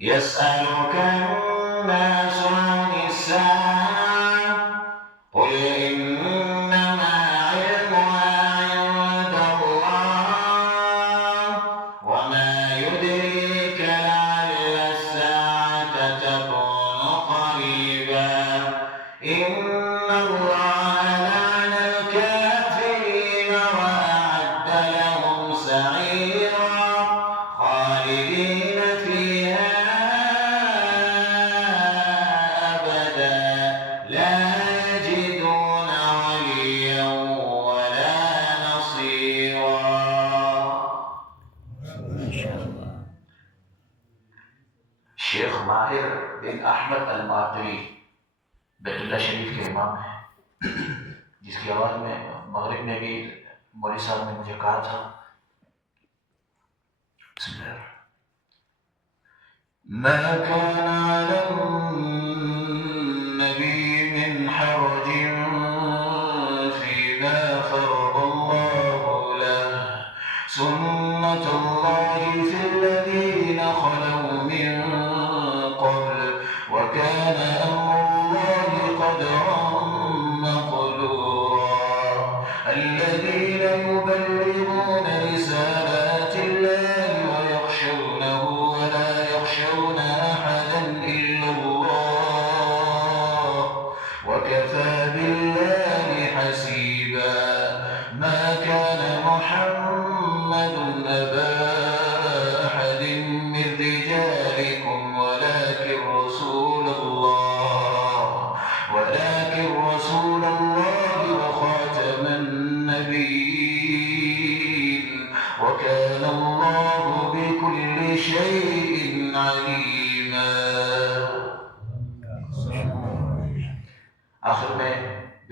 يسألك الناس عن الساعة قل إنما علمها عند الله وما يدريك لعل الساعة تكون قريبا إن الله لعن الكافرين وأعد لهم سعيرا خالدين فيها أبدا لا يجدون وليا ولا نصيرا. ما شاء الله. शेख माहिर बिन अहमद अल-मातरी बैतुल्लाह शरीफ के इमाम हैं, जिसकी आवाज़ में मगरिब में भी मौलवी साहब ने मुझे कहा था ما كان على النبي من حرج فيما فرض الله له سنة الله في الذين خلوا من قبل وكان أمر الله قدرا مقدورا الذين يبلغون رسالات الله ويخشونه ولا يخشون أحدا إلا الله وكفى بالله حسيبا ما كان محمد أبا أحد من رجالكم ولكن رسول الله وخاتم النبيين وكان الله بكل شيء عليما. आखिर में